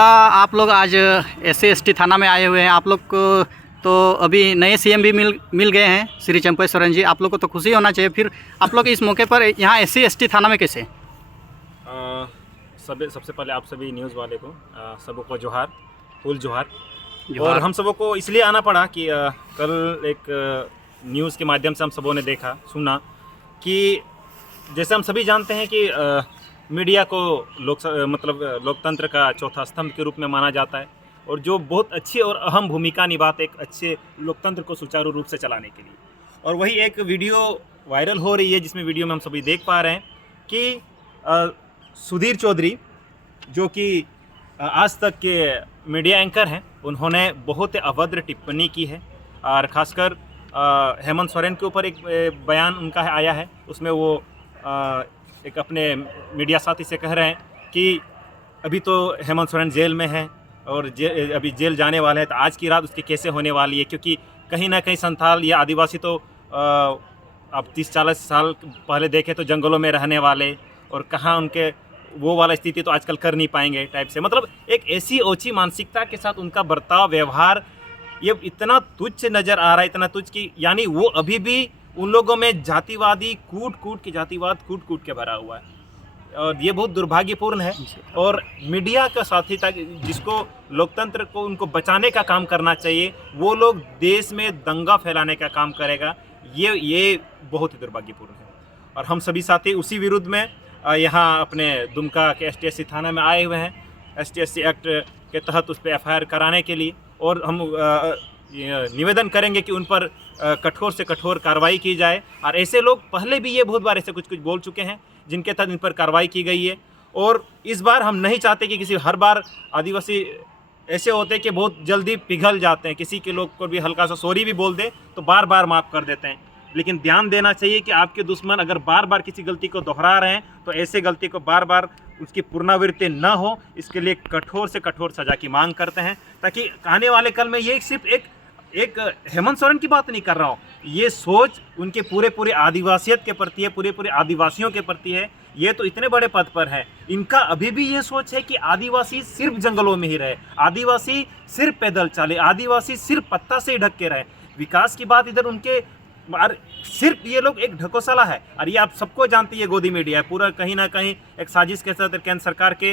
आप लोग आज SC/ST थाना में आए हुए हैं। आप लोग को तो अभी नए CM भी मिल गए हैं, श्री चंपई सोरेन जी। आप लोग को तो खुशी होना चाहिए। फिर आप लोग इस मौके पर यहाँ SC/ST थाना में कैसे? सबसे पहले आप सभी न्यूज़ वाले को सबको जोहार, फुल जोहार। और हम सबों को इसलिए आना पड़ा कि कल एक न्यूज़ के माध्यम से हम सबों ने देखा सुना कि जैसे हम सभी जानते हैं कि मीडिया को लोकतंत्र का चौथा स्तंभ के रूप में माना जाता है और जो बहुत अच्छी और अहम भूमिका निभाते एक अच्छे लोकतंत्र को सुचारू रूप से चलाने के लिए। और वही एक वीडियो वायरल हो रही है जिसमें वीडियो में हम सभी देख पा रहे हैं कि सुधीर चौधरी जो कि आज तक के मीडिया एंकर हैं, उन्होंने बहुत अभद्र टिप्पणी की है और ख़ासकर हेमंत सोरेन के ऊपर एक बयान उनका आया है। उसमें वो एक अपने मीडिया साथी से कह रहे हैं कि अभी तो हेमंत सोरेन जेल में है और अभी जेल जाने वाले हैं, तो आज की रात उसकी कैसे होने वाली है, क्योंकि कहीं ना कहीं संथाल या आदिवासी तो अब 30-40 साल पहले देखें तो जंगलों में रहने वाले, और कहाँ उनके वो वाला स्थिति तो आजकल कर नहीं पाएंगे टाइप से। मतलब एक ऐसी ओछी मानसिकता के साथ उनका बर्ताव व्यवहार ये इतना तुच्छ नज़र आ रहा है, इतना तुच्छ कि यानी वो अभी भी उन लोगों में जातिवादी कूट कूट के भरा हुआ है। और ये बहुत दुर्भाग्यपूर्ण है। और मीडिया का साथी तक जिसको लोकतंत्र को उनको बचाने का काम करना चाहिए, वो लोग देश में दंगा फैलाने का काम करेगा, ये बहुत ही दुर्भाग्यपूर्ण है। और हम सभी साथी उसी विरुद्ध में यहाँ अपने दुमका के ST/SC थाना में आए हुए हैं, ST/SC एक्ट के तहत उस पर FIR कराने के लिए। और हम निवेदन करेंगे कि उन पर कठोर से कठोर कार्रवाई की जाए। और ऐसे लोग पहले भी ये बहुत बार ऐसे कुछ बोल चुके हैं जिनके तहत इन पर कार्रवाई की गई है। और इस बार हम नहीं चाहते कि हर बार आदिवासी ऐसे होते हैं कि बहुत जल्दी पिघल जाते हैं, किसी के लोग को भी हल्का सा सॉरी भी बोल दे तो बार बार माफ़ कर देते हैं। लेकिन ध्यान देना चाहिए कि आपके दुश्मन अगर बार बार किसी गलती को दोहरा रहे हैं तो ऐसे गलती को बार बार उसकी पुनरावृत्ति न हो, इसके लिए कठोर से कठोर सज़ा की मांग करते हैं, ताकि आने वाले कल में ये सिर्फ एक हेमंत सोरेन की बात नहीं कर रहा हूँ, ये सोच उनके पूरे आदिवासियत के प्रति है, पूरे आदिवासियों के प्रति है। ये तो इतने बड़े पद पर है, इनका अभी भी ये सोच है कि आदिवासी सिर्फ जंगलों में ही रहे, आदिवासी सिर्फ पैदल चले, आदिवासी सिर्फ पत्ता से ही ढक के रहे। विकास की बात इधर उनके सिर्फ ये लोग एक ढकोसला है। और ये आप सबको जानते हैं, ये गोदी मीडिया है, पूरा कहीं ना कहीं एक साजिश के साथ केंद्र सरकार के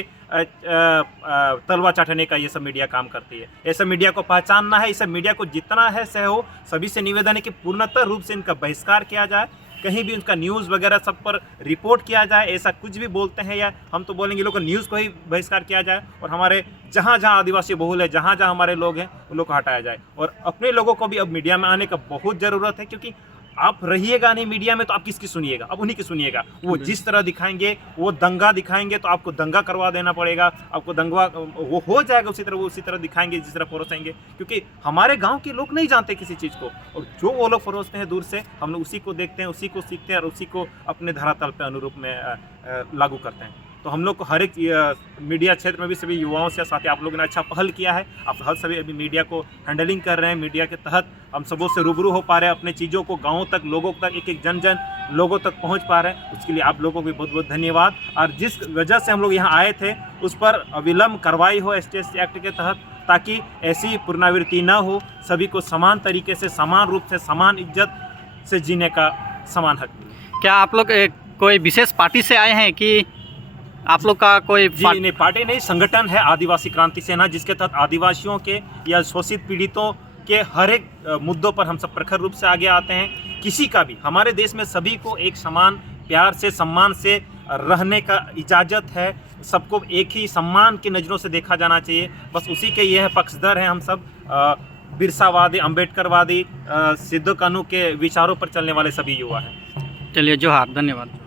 तलवा चाटने का ये सब मीडिया काम करती है। ऐसा मीडिया को पहचानना है, इस मीडिया को जितना है सह हो, सभी से निवेदन है कि पूर्णतः रूप से इनका बहिष्कार किया जाए, कहीं भी उनका न्यूज़ वगैरह सब पर रिपोर्ट किया जाए। ऐसा कुछ भी बोलते हैं या हम तो बोलेंगे लोग न्यूज़ को ही बहिष्कार किया जाए, और हमारे जहाँ जहाँ आदिवासी बहुल है, जहाँ जहाँ हमारे लोग हैं, उन लोग को हटाया जाए। और अपने लोगों को भी अब मीडिया में आने का बहुत ज़रूरत है, क्योंकि आप रहिएगा नहीं मीडिया में तो आप किसकी सुनिएगा? अब उन्हीं की सुनिएगा। वो जिस तरह दिखाएंगे, वो दंगा दिखाएंगे तो आपको दंगा करवा देना पड़ेगा, आपको दंगा वो हो जाएगा उसी तरह दिखाएंगे जिस तरह परोसेंगे, क्योंकि हमारे गांव के लोग नहीं जानते किसी चीज़ को, और जो वो लोग परोसते हैं दूर से, हम लोग उसी को देखते हैं, उसी को सीखते हैं और उसी को अपने धरातल पर अनुरूप में लागू करते हैं। तो हम लोग को हर एक मीडिया क्षेत्र में भी सभी युवाओं से साथ ही आप लोगों ने अच्छा पहल किया है। आप हर सभी अभी मीडिया को हैंडलिंग कर रहे हैं, मीडिया के तहत हम सबों से रूबरू हो पा रहे हैं, अपने चीज़ों को गाँव तक, लोगों तक, एक जन लोगों तक पहुंच पा रहे हैं। उसके लिए आप लोगों को भी बहुत बहुत धन्यवाद। और जिस वजह से हम लोग यहाँ आए थे उस पर अविलंब कार्रवाई हो ST/SC एक्ट के तहत, ताकि ऐसी पुनरावृत्ति न हो, सभी को समान तरीके से, समान रूप से, समान इज्जत से जीने का समान हक मिले। क्या आप लोग कोई विशेष पार्टी से आए हैं कि आप लोग का कोई? जी नहीं, पार्टी नहीं, संगठन है आदिवासी क्रांति सेना, जिसके तहत आदिवासियों के या शोषित पीड़ितों के हर एक मुद्दों पर हम सब प्रखर रूप से आगे आते हैं। किसी का भी, हमारे देश में सभी को एक समान प्यार से, सम्मान से रहने का इजाज़त है, सबको एक ही सम्मान की नज़रों से देखा जाना चाहिए। बस उसी के यह पक्षधर हैं हम सब, बिरसावादी, अम्बेडकरवादी, सिद्धो कानू के विचारों पर चलने वाले सभी युवा हैं। चलिए, जोहार, धन्यवाद।